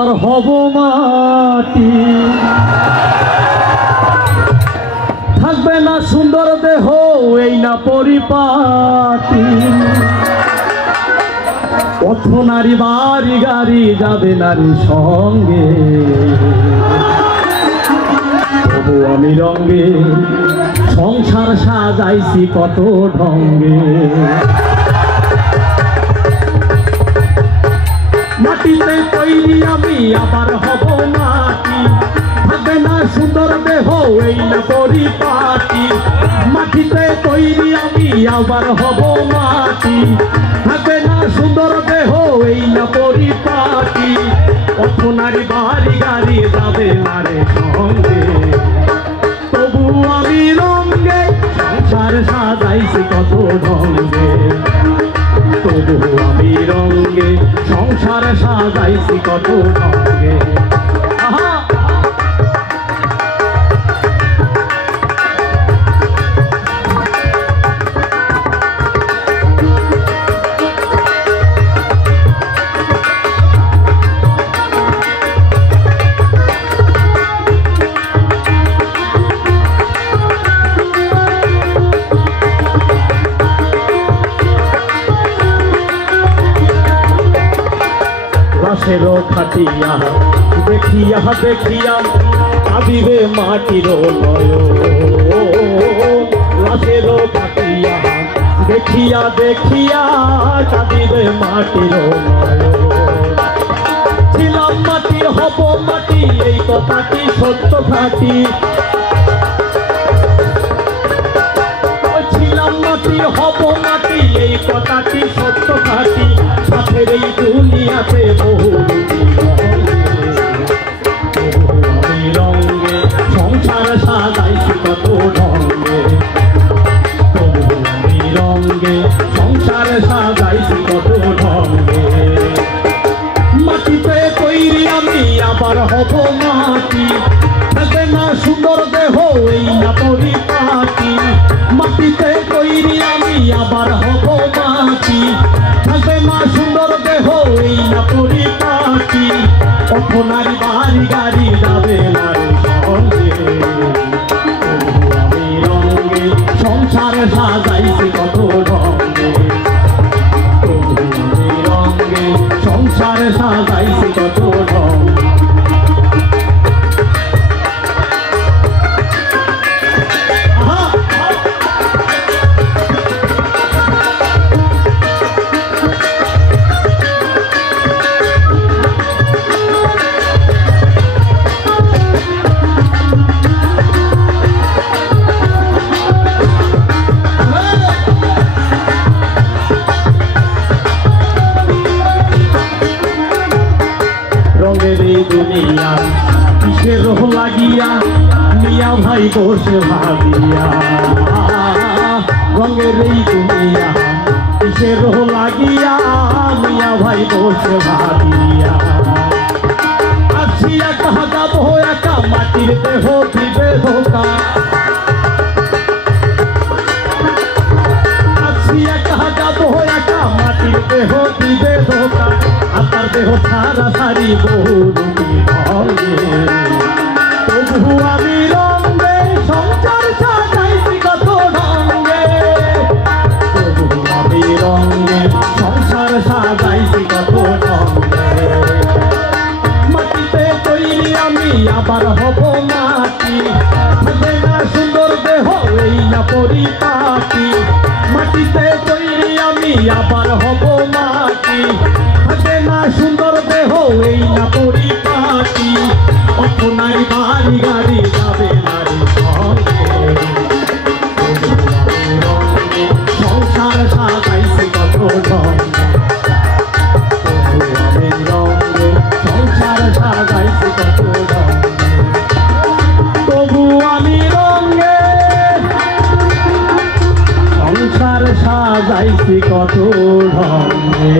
আবার হব মাটি। থাকবে না সুন্দর দেহ, এই না পরিপাটি। পথ নারী বাড়ি গাড়ি যাবে নারী সঙ্গে। তবু আমি রঙ্গে সংসার সাজাইছি কত ঢঙ্গে। মাটিতে তৈরি আমি আবার হব মাটি। থাকবে না সুন্দর দেহ, এই না পরিপাটি। মাটিতে তৈরি আমি আবার হব মাটি। থাকবে না সুন্দর দেহ, এই না পরিপাটি। কত নারী বাড়ি গাড়ি যাবে নারে সঙ্গে। তবু আমি রঙ্গে সংসার সাজাইছি কত ঢঙ্গে। তবু আমি রঙ্গে সংসার সাজাইছি কত ঢঙ্গে। লাশেরও খাটিয়া দেখিয়া দেখিয়া কাঁদিবে মাটির নয়ন। লাশেরও খাটিয়া দেখিয়া দেখিয়া কাঁদিবে মাটির নয়ন। ছিলাম মাটি হব মাটি, এই কথাটি সত্য খাটি। ছিলাম মাটি হব মাটি, এই কথাটি সত্য খাটি। সাথের এই দুনিয়াতে বহু আমি রঙ্গে সংসার সাজাইছি কত ঢঙ্গে। তবু আমি রঙ্গে সংসার সাজাইছি কত ঢঙ্গে। মাটিতে তৈরি আমি আবার হব মাটি। থাকবে না সুন্দর দেহ, এই না পরিপাটি। মাটিতে তৈরি আমি আবার হব মাটি। থাকবে না সুন্দর দেহ, এই না পরিপাটি। কত নারী বাড়ি গাড়ি যাবে নারী সঙ্গে। আমি রঙ্গে সংসার সাজাইছি কত ঢঙ্গে। আমি রঙ্গে সংসার সাজাইছি কত ঢঙ্গে। রঙের এই দুনিয়া কিসের লাগিয়া মিয়া ভাই বসে ভাবিয়া। রঙের এই দুনিয়া কিসের লাগিয়া মিয়া ভাই বসে ভাবিয়া। আসি একা যাবো একা মাটির দেহ দিবে ধোকা। আসি একা যাবো একা মাটির দেহ দিবে ধোকা। আপনার দেহ সারা সারি বহু ঢঙ্গে। তবু আমি রঙ্গে সংসার সাজাইছি কত ঢঙ্গে। তবু আমি রঙ্গে সংসার সাজাইছি কত ঢঙ্গে। মাটিতে তৈরি আমি আবার হব মাটি। থাকবে না সুন্দর দেহ, এই না পরিপাটি। মাটিতে তৈরি আমি আবার হব মাটি। থাকবে না সুন্দর দেহ, এই না পরিপাটি। কত নারী বাড়ি গাড়ি যাবে নারী সঙ্গে। সংসার সাজাইছি কত ঢঙ্গে। আমি রঙ্গে সংসার সাজাইছি কত ঢঙ্গে। তবু আমি রঙ্গে সংসার সাজাইছি কত ঢঙ্গে।